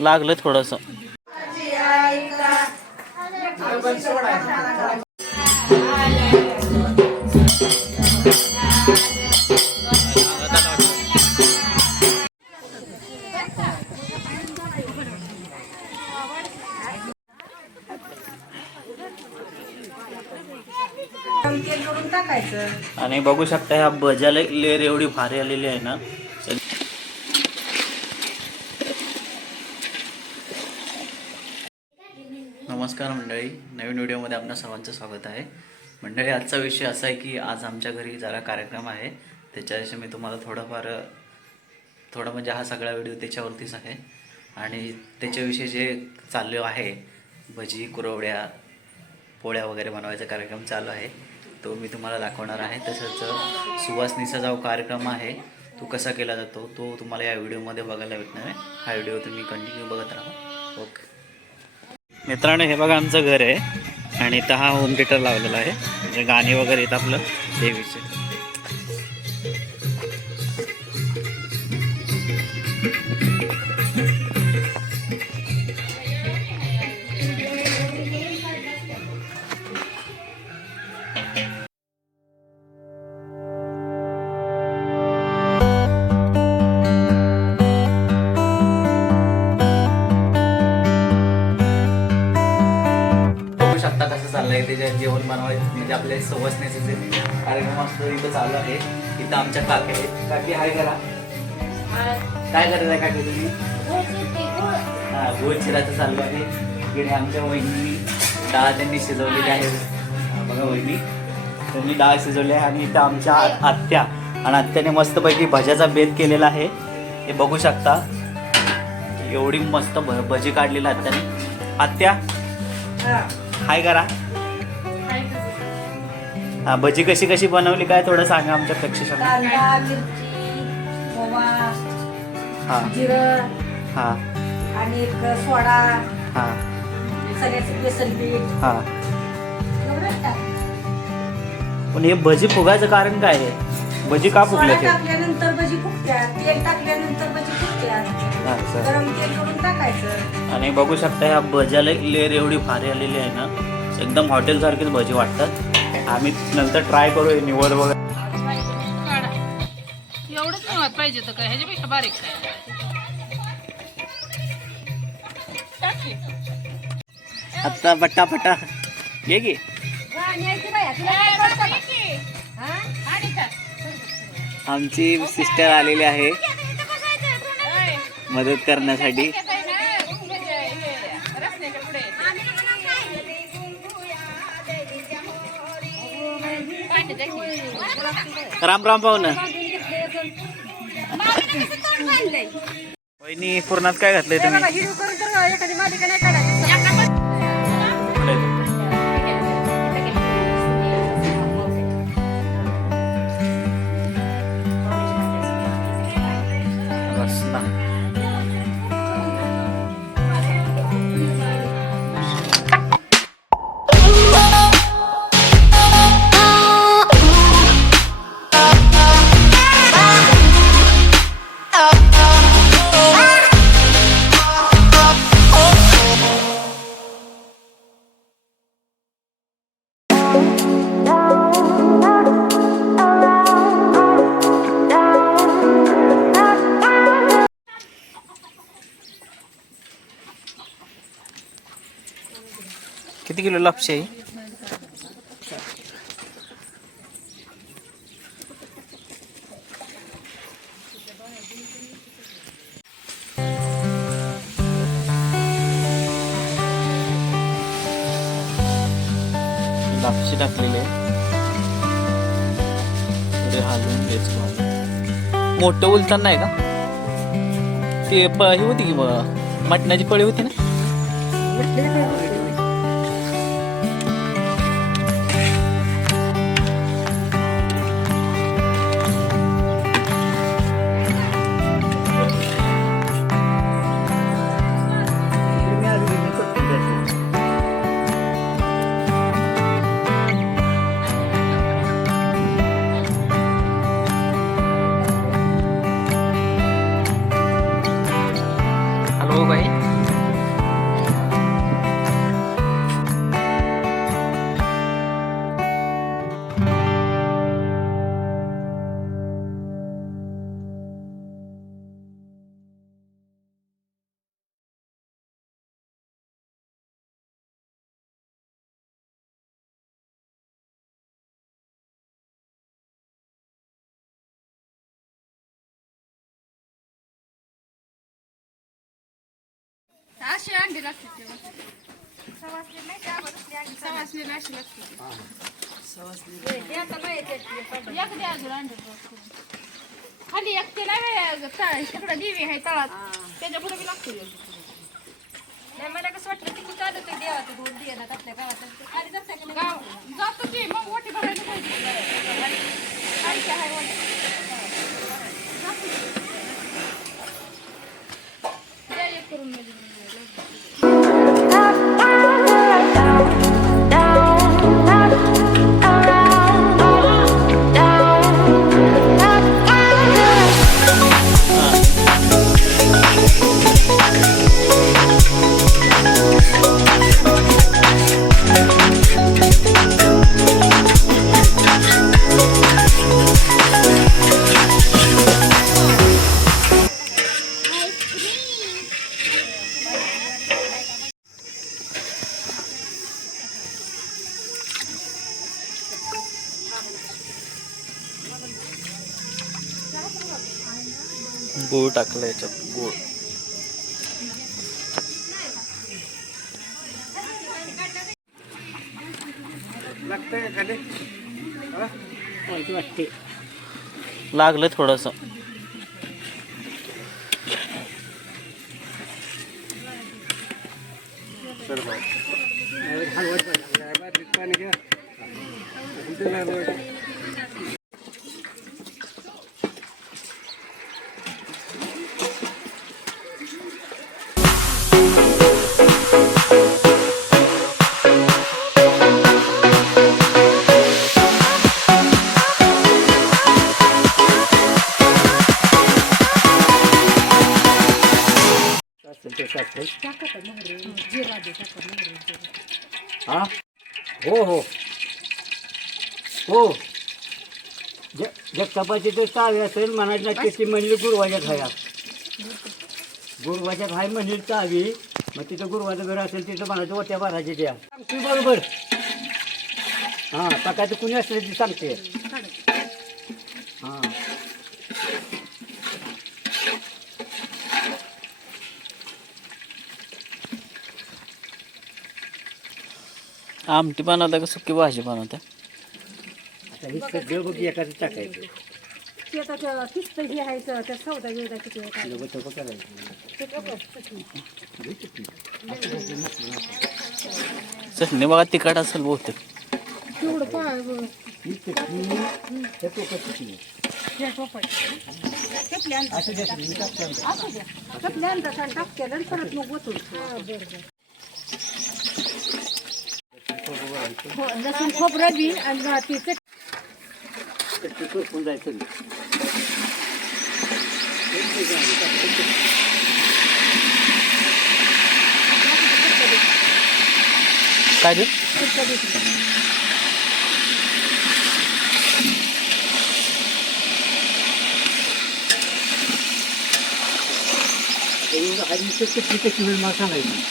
लागलं थोडस. आणि बघू शकता ह्या भज्याला लेअर एवढी भारी आलेली आहे ना. नमस्कार मंडळी, नवीन व्हिडिओमध्ये आपल्या सर्वांचं स्वागत आहे. मंडळी, आजचा विषय असा आहे की आज आमच्या घरी जरा कार्यक्रम आहे. त्याच्याविषयी मी तुम्हाला थोडं म्हणजे हा सगळा व्हिडिओ त्याच्यावरतीच आहे. आणि त्याच्याविषयी जे चालू आहे, भजी, कुरवड्या, पोळ्या वगैरे बनवायचा कार्यक्रम चालू आहे, तो मी तुम्हाला दाखवणार आहे. तसंच सुवासनीचा जो कार्यक्रम आहे तो कसा केला जातो तो तुम्हाला या व्हिडिओमध्ये बघायला भेटणार आहे. हा व्हिडिओ तुम्ही कंटिन्यू बघत राहा. ओके मित्रांनो, हे बघा आमचं घर आहे आणि इथं हा होम थिएटर लावलेला आहे. म्हणजे गाणी वगैरे येत आपलं देवीचे. आता कसं चाललंय त्याच्यात जेवण बनवायचं म्हणजे आपल्या सवसण्याचे जे कार्यक्रम असतो इथं चालू आहे. इथं आमच्या काकी आहेत. काकी हाय करा. काय करत आहे काकी तुम्ही? गोड चिराचं चालू आहे. इकडे आमच्या वहिनी डाळ त्यांनी शिजवलेली आहे. बघा वहिनी त्यांनी डाळ शिजवली आहे. आणि इथं आमच्या आत्या आणि आत्याने मस्तपैकी भज्याचा बेत केलेला आहे. हे बघू शकता, एवढी मस्त भजी काढलेली आत्याने. आत्या हाय करा. हा, भजी कशी कशी बनवली काय थोडं सांगा आमच्या प्रेक्षकांना. कांदा, मिरची, ओवा, जिरं, हा, आणि एक सोडा, हा, सगळ्याचं बेसन पीठ, हा. एवढंच टाक. पण हे भजी फुगायचं कारण काय आहे? भजी का फुगले? सोडा टाकल्यानंतर भजी फुगत्यात, तेल टाकल्यानंतर भजी फुगत्यात. गरम तेल करून टाकायचं. आणि बघू शकता ह्या भज्याला लेअर एवढी भारी आलेली आहे ना, एकदम हॉटेल सारखीच भजी वाटतात. आम्ही नंतर ट्राय करू निवड वगैरे. एवढंच निवड पाहिजे तर काय ह्याच्यापेक्षा बारीक आता पट्टा ये की. आमची सिस्टर आलेली आहे मदत करण्यासाठी. राम राम पाहुणा. वहिनी पूर्णात काय घातलंय तुम्ही? किती किलो लापशी आहे? लापशी टाकलेली आहे. हलवून घ्यायचं. मोठं उलताना नाही का ते? ही होती की मटणाची पळी होती ना. अशी अंडी लागते तेव्हा. सवासणी नाही का बरं ती अंडी सवासणीला अशी लागते. ते आता नाही येते ती पद्धत. एक द्या अजून अंडी रोस्ट करून. खाली एक ते नाही तिकडं देवी आहे तळात त्याच्या पुढे बी लागते. नाही मला कसं वाटलं ती कुठं आलं ते देवाचं दोन देण्यात आपल्या गावात ते खाली जातं का नाही? गाव जातो की मग ओटी भरायला पाहिजे. खालची आहे ओटी. द्या एक करून म्हणजे. गूळ टाकलं याच्यात, गूळ. लागलं थोडस. हा हो हो हो जर चपाती तर चावी असेल म्हणायचं ना किती म्हणली गुरुवाच्यात आहे गुरुवाच्यात आहे म्हणली चावी मग तिथं गुरुवाचं घर असेल तिथं म्हणायचं ओट्या भरायची द्या सांगते बरोबर. हां सकाळचं कुणी असलं ती सांगते. हां आमटी बनवता का सुकी भाजी बनवता? आता हे सगळं बघ एखादं टाकायचं ते आता त्या किस्त हे आहे त्या सौदा बिवदा किती आहे काय. लोकं करायचं ते कसं चटणी. चटणी बघा तिखट असेल बहुतेक. तेवढं पाय बघ. ही चटणी त्या टोकाची त्या टोपाची. टपली आणतात. असं द्या मी टाकतो. असू द्या. टपली आणतात आणि टाकतात आणि परत मग ओतून. हां बरं. हो लसूण खोबरं बी आणि ती चटणी करपून जायचं काय ते? हरी चटणी कशी होईल मला सांगायची.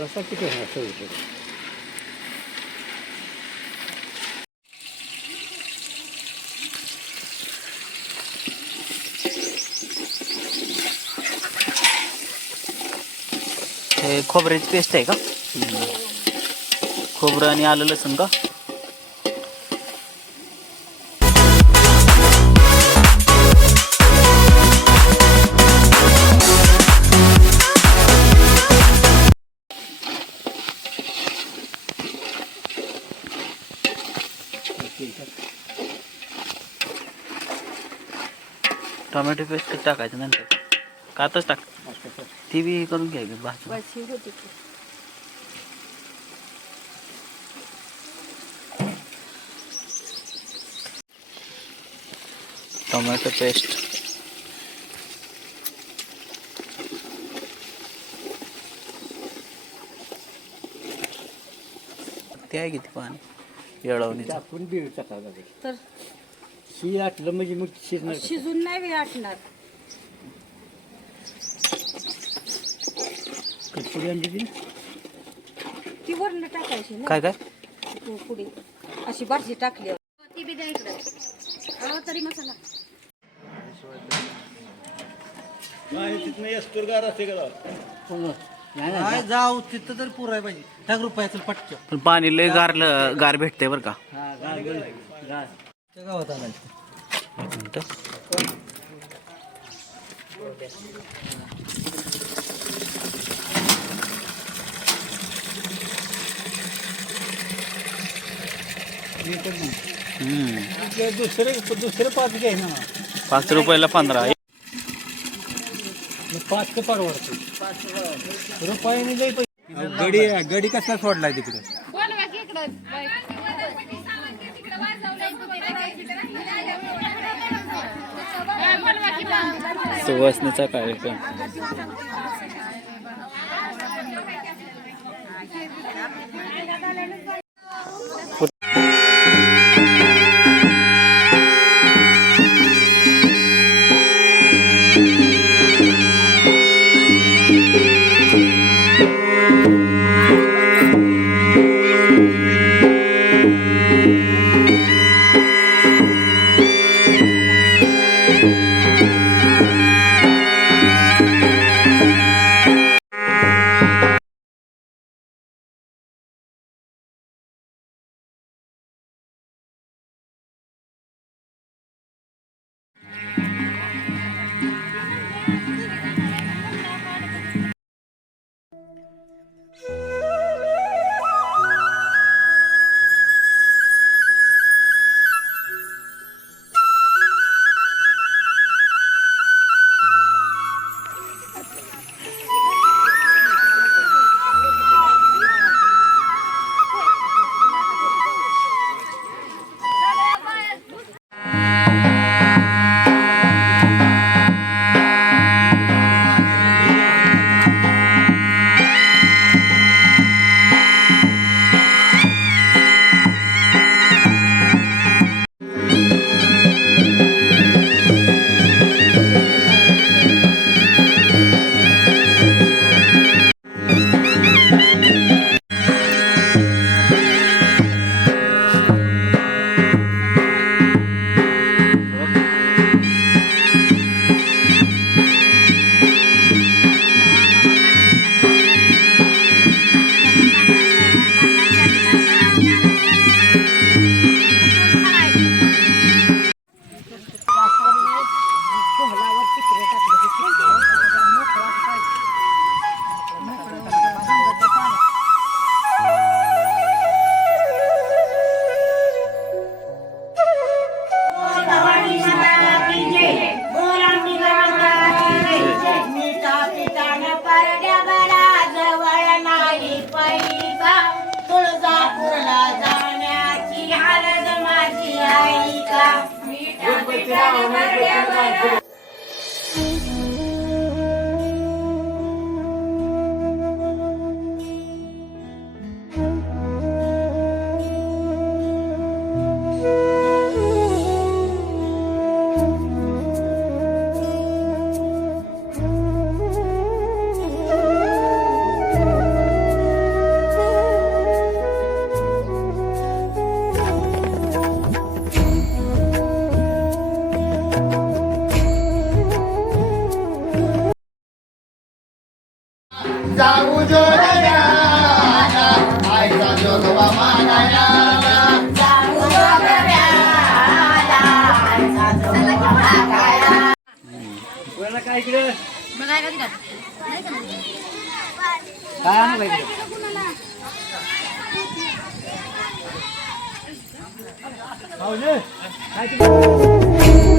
रस्ता किती आहे असं होतं. हे खोबऱ्याची पेस्ट आहे का? खोबरं आणि आलं लसूण का? टोमॅटो पेस्ट टाकायचं नंतर का आताच टाक? ती बी हे करून घ्यायची भाजी. भाजी होती की. टोमॅटो पेस्ट ते आहे किती पाणी येळवणी टाकून बी टाकावं लागेल. तर शी आटलं म्हणजे मग शिजणार कसं? शिजून नाही बी आटणार. कटपुरी आणली ती ती वरण टाकायची ना काय काय पुढे अशी भाजी टाकली ती बी द्या इकडं तरी मसाला नाही जाऊ तिथं तर पुराय पाहिजे टाक रुपयाचं पटक्या पण पाणी लय गार भेटते बरं का. त्या गावात आणायचं. एक मिनिट. दुसरे 5 घ्याय ना 5 रुपयाला 15. 5 ते परवडतो रुपयाने लई गडी कसा सोडलाय तिकडे बोलवा की इकडं बोलवा की मग. सुवासनीचा कार्यक्रम. काय इकडे बघायला तिकडं काय आणू काय इकडे पाहुणे काय तिकडे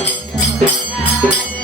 विठ्ठल